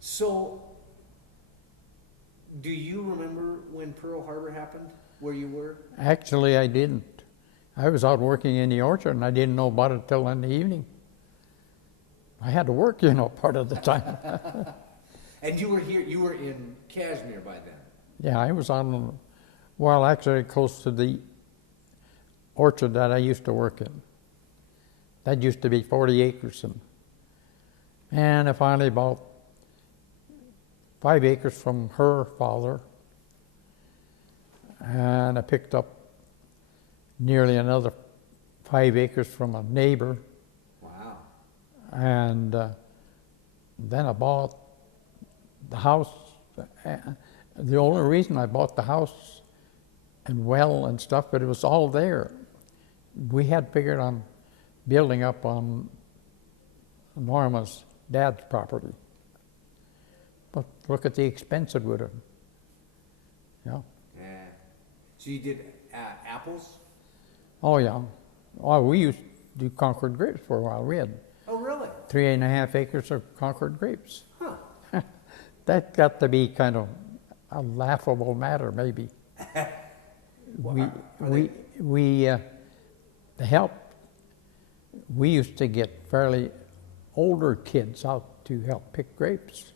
So, do you remember when Pearl Harbor happened, where you were? Actually, I didn't. I was out working in the orchard, and I didn't know about it till in the evening. I had to work, part of the time. And you were here, you were in Kashmir by then? Yeah, I was actually close to the orchard that I used to work in. That used to be 40 acres. And I finally bought 5 acres from her father. And I picked up nearly another 5 acres from a neighbor. Wow. And then I bought the house. The only reason I bought the house and well and stuff, but it was all there. We had figured on building up on Norma's dad's property. But look at the expense it would have. Yeah. Yeah. So you did apples? Oh, yeah. Oh, we used to do Concord grapes for a while. We had Oh, really? 3.5 acres of Concord grapes. Huh. That got to be kind of a laughable matter, maybe. The help, we used to get fairly older kids out to help pick grapes.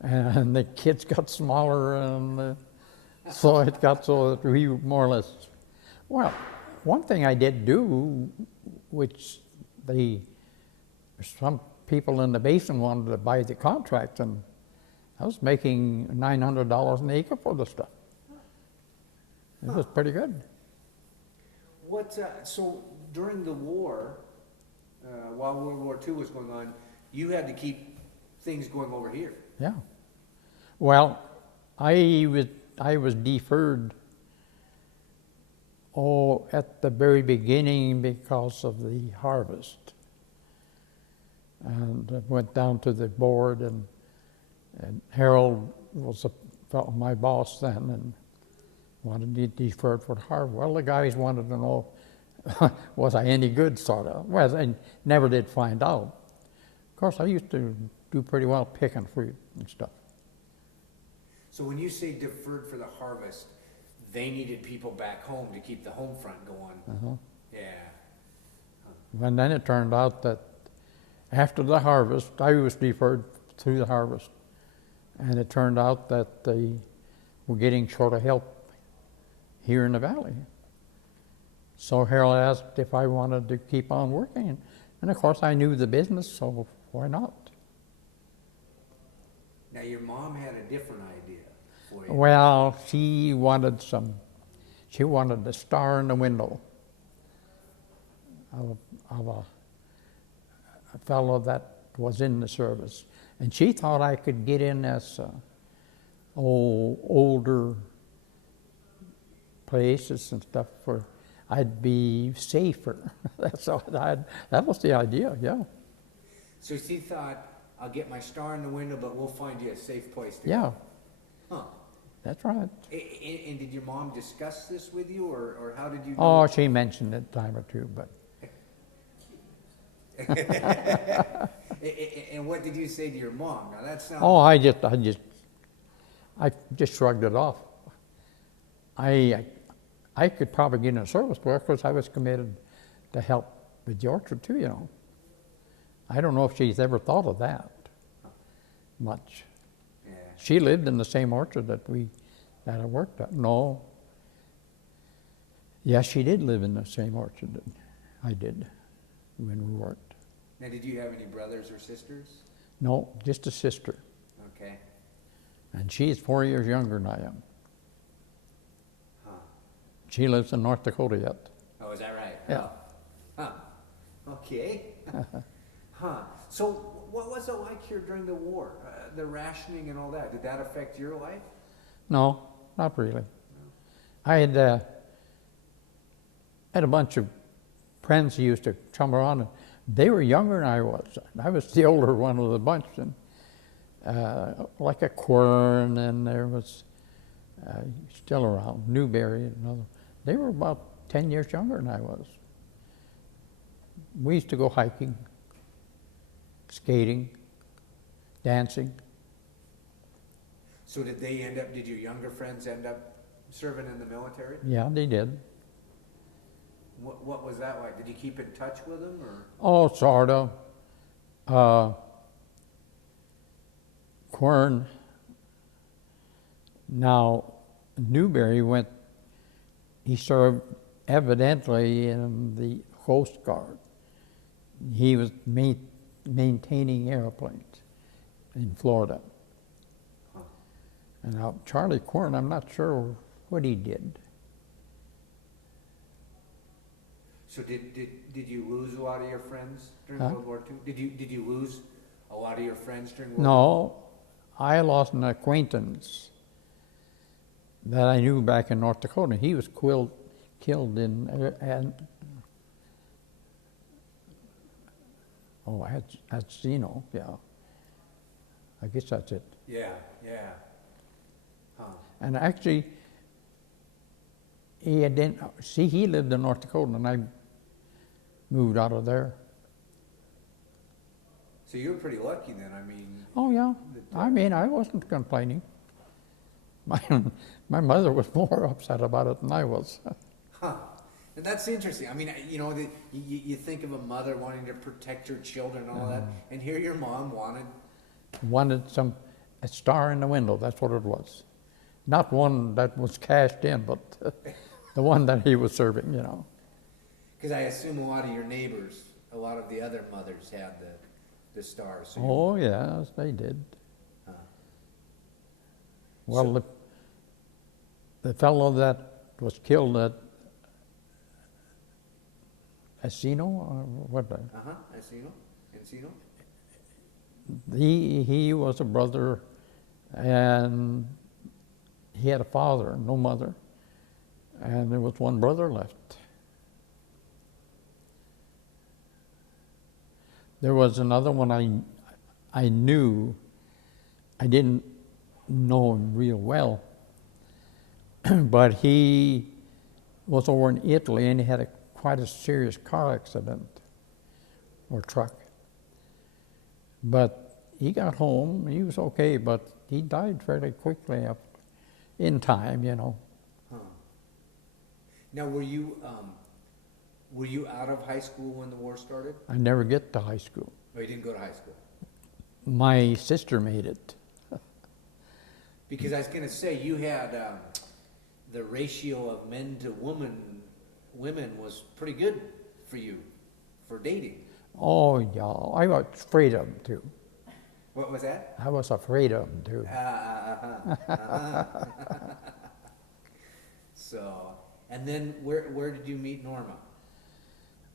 And the kids got smaller, and so it got so that we more or less, well, one thing I did do, which some people in the basin wanted to buy the contract, and I was making $900 an acre for the stuff. It was pretty good. So during the war, while World War II was going on, you had to keep things going over here. Yeah. Well, I was deferred at the very beginning because of the harvest. And I went down to the board, and Harold was my boss then, and wanted to deferred for the harvest. Well, the guys wanted to know, was I any good, sort of. Well, I never did find out. Of course, I used to do pretty well picking fruit and stuff. So when you say deferred for the harvest, they needed people back home to keep the home front going. Uh-huh. Yeah. And then it turned out that after the harvest, I was deferred through the harvest. And it turned out that they were getting short of help here in the valley. So Harold asked if I wanted to keep on working. And of course I knew the business, so why not? Now your mom had a different idea for you. Well, she wanted the star in the window of a fellow that was in the service. And she thought I could get in as older places and stuff where I'd be safer. That was the idea, yeah. So she thought, I'll get my star in the window, but we'll find you a safe place to Yeah. go. Huh. That's right. And did your mom discuss this with you, or how did you know? Oh, she mentioned it a time or two, but And what did you say to your mom? Now that sounds. oh, I just shrugged it off. I could probably get in a service because I was committed to help with the orchard too, I don't know if she's ever thought of that much. Yeah. She lived in the same orchard that I worked at. No. Yes, she did live in the same orchard that I did when we worked. Now, did you have any brothers or sisters? No, just a sister. Okay. And she's 4 years younger than I am. Huh. She lives in North Dakota yet. Oh, is that right? Yeah. Huh. Okay. Huh. So, what was it like here during the war? The rationing and all that. Did that affect your life? No, not really. I had a bunch of friends who used to come around, and they were younger than I was. I was the older one of the bunch, and like a Quern, and there was still around, Newberry and another. They were about 10 years younger than I was. We used to go hiking, skating, dancing. So did your younger friends end up serving in the military? Yeah, they did. What was that like? Did you keep in touch with them, or? Oh, sort of. Quern, now Newberry he served evidently in the Coast Guard. He was maintaining airplanes in Florida. Huh. And now Charlie Quern, I'm not sure what he did. So did you lose a lot of your friends during Huh? World War II? Did you lose a lot of your friends during World War No, I lost an acquaintance that I knew back in North Dakota. He was killed in at Zeno, yeah. I guess that's it. II? Yeah, yeah. Huh. And actually, he lived in North Dakota, and I moved out of there. So you were pretty lucky then. I mean. Oh yeah, I mean, I wasn't complaining. My mother was more upset about it than I was. Huh. And that's interesting. I mean, you know, you think of a mother wanting to protect her children and all that, and here your mom wanted. Wanted a star in the window, that's what it was. Not one that was cashed in, but the one that he was serving, you know. Because I assume a lot of your neighbors, a lot of the other mothers had the stars. So Oh, yes, they did. Huh. Well, the fellow that was killed at Encino, or what? Encino? He was a brother, and he had a father, no mother, and there was one brother left. There was another one I knew. I didn't know him real well, but he was over in Italy, and he had quite a serious car accident or truck. But he got home, he was okay, but he died fairly quickly in time, you know. Huh. Now, were you out of high school when the war started? I never get to high school. Oh, you didn't go to high school? My sister made it. Because I was going to say, you had the ratio of men to women was pretty good for you, for dating. Oh, yeah, I was afraid of them too. What was that? I was afraid of them too. So, and then where did you meet Norma?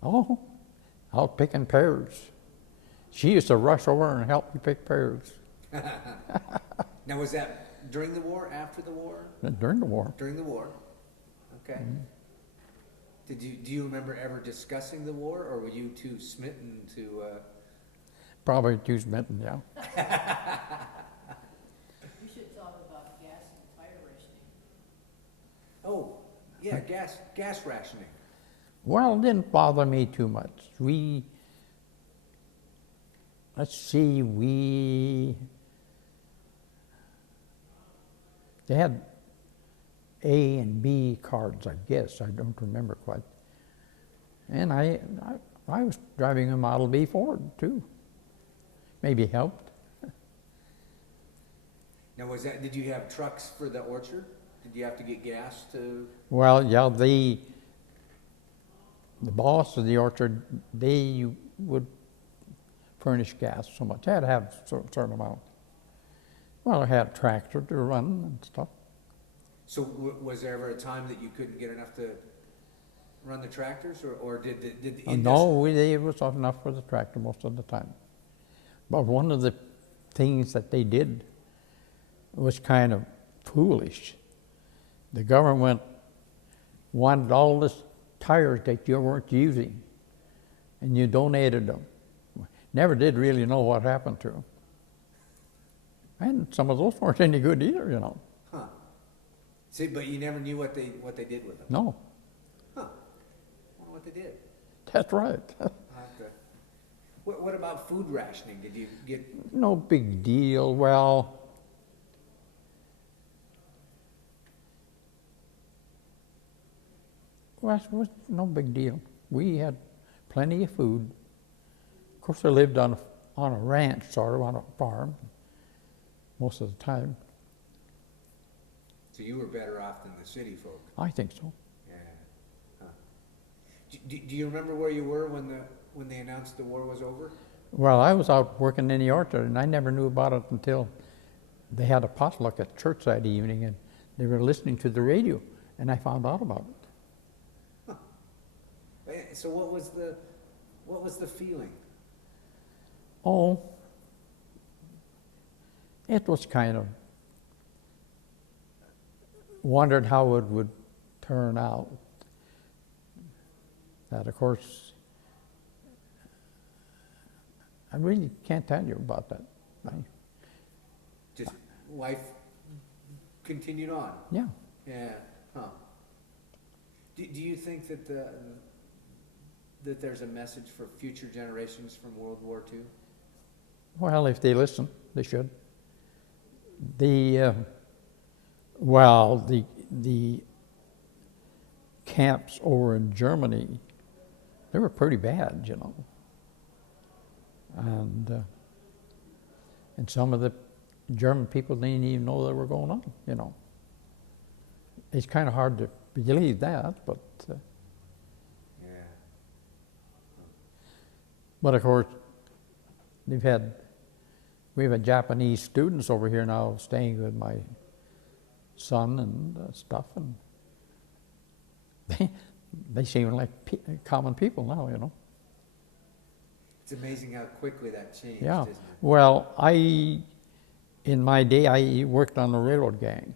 Oh, out picking pears. She used to rush over and help me pick pears. Now, was that during the war, after the war? During the war. During the war. Okay. Mm-hmm. Do you remember ever discussing the war, or were you too smitten to? Probably too smitten, yeah. We should talk about gas and fire rationing. Oh, yeah, gas rationing. Well, it didn't bother me too much. They had A and B cards, I guess. I don't remember quite. And I was driving a Model B Ford too. Maybe helped. Now, did you have trucks for the orchard? Did you have to get gas to? Well, yeah, the boss of the orchard, they would furnish gas so much. I had to have a certain amount. Well, I had a tractor to run and stuff. So was there ever a time that you couldn't get enough to run the tractors, or did the No, it was enough for the tractor most of the time. But one of the things that they did was kind of foolish. The government wanted all the tires that you weren't using, and you donated them. Never did really know what happened to them. And some of those weren't any good either, you know. Huh. See, but you never knew what they did with them. No, Huh. I wonder what they did. that's right. What about food rationing? Did you get, No big deal. Well, it was no big deal. We had plenty of food. Of course, I lived on a ranch, sort of, on a farm, most of the time. so you were better off than the city folk? I think so. Yeah. Huh. Do you remember where you were when they announced the war was over? Well, I was out working in the orchard, and I never knew about it until they had a potluck at church that evening, and they were listening to the radio, and I found out about it. So what was the feeling? Oh, it was kind of wondered how it would turn out. That, of course, I really can't tell you about that. Just life continued on? Yeah. Yeah, huh. Do you think that that there's a message for future generations from World War II? Well, if they listen, they should. The camps over in Germany, they were pretty bad, you know. And some of the German people didn't even know they were going on, you know. It's kind of hard to believe that, but Yeah. but of course, we have Japanese students over here now staying with my son and stuff, and they seem like common people now, you know. It's amazing how quickly that changed, Yeah. isn't it? Well, in my day, I worked on the railroad gang,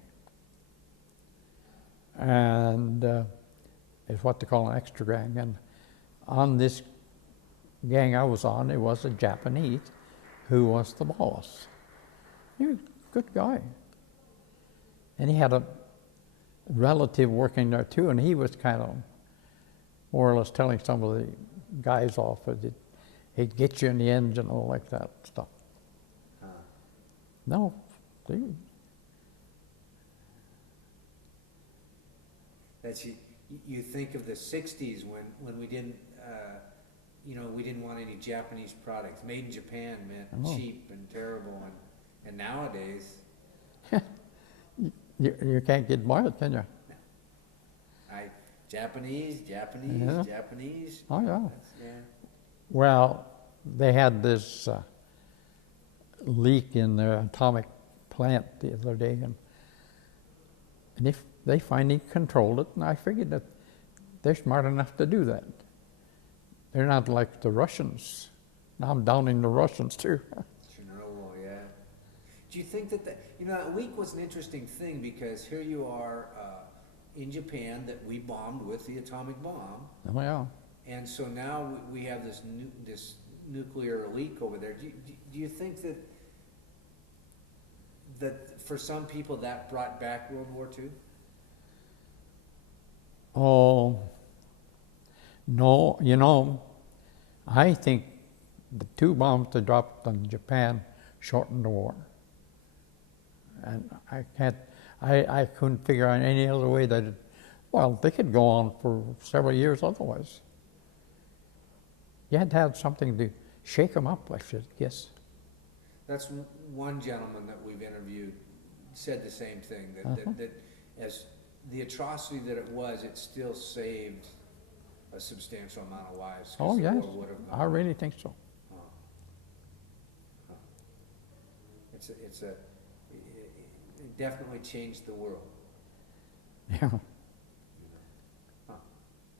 and it's what they call an extra gang. And on this gang I was on, it was a Japanese who was the boss. He was a good guy. And he had a relative working there too, and he was kind of more or less telling some of the guys off that he'd get you in the end and all like that stuff. Huh. No, That you think of the '60s when we didn't, we didn't want any Japanese products. Made in Japan meant Oh. cheap and terrible, and nowadays, you can't get more, can you? Japanese. Yeah. Oh, yeah. Yeah. Well, they had this leak in their atomic plant the other day, and if they finally controlled it, and I figured that they're smart enough to do that. They're not like the Russians. Now I'm downing the Russians too. Chernobyl, yeah. Do you think that that week was an interesting thing, because here you are in Japan that we bombed with the atomic bomb, Oh, yeah. and so now we have this nuclear leak over there. Do you think that for some people that brought back World War II? Oh, no, I think the two bombs they dropped on Japan shortened the war. And I couldn't figure out any other way that they could go on for several years otherwise. You had to have something to shake them up, I should guess. That's one gentleman that we've interviewed said the same thing, that as the atrocity that it was, it still saved a substantial amount of lives. 'Cause Oh, the yes, war would have I gone. really think so. It definitely changed the world. Yeah.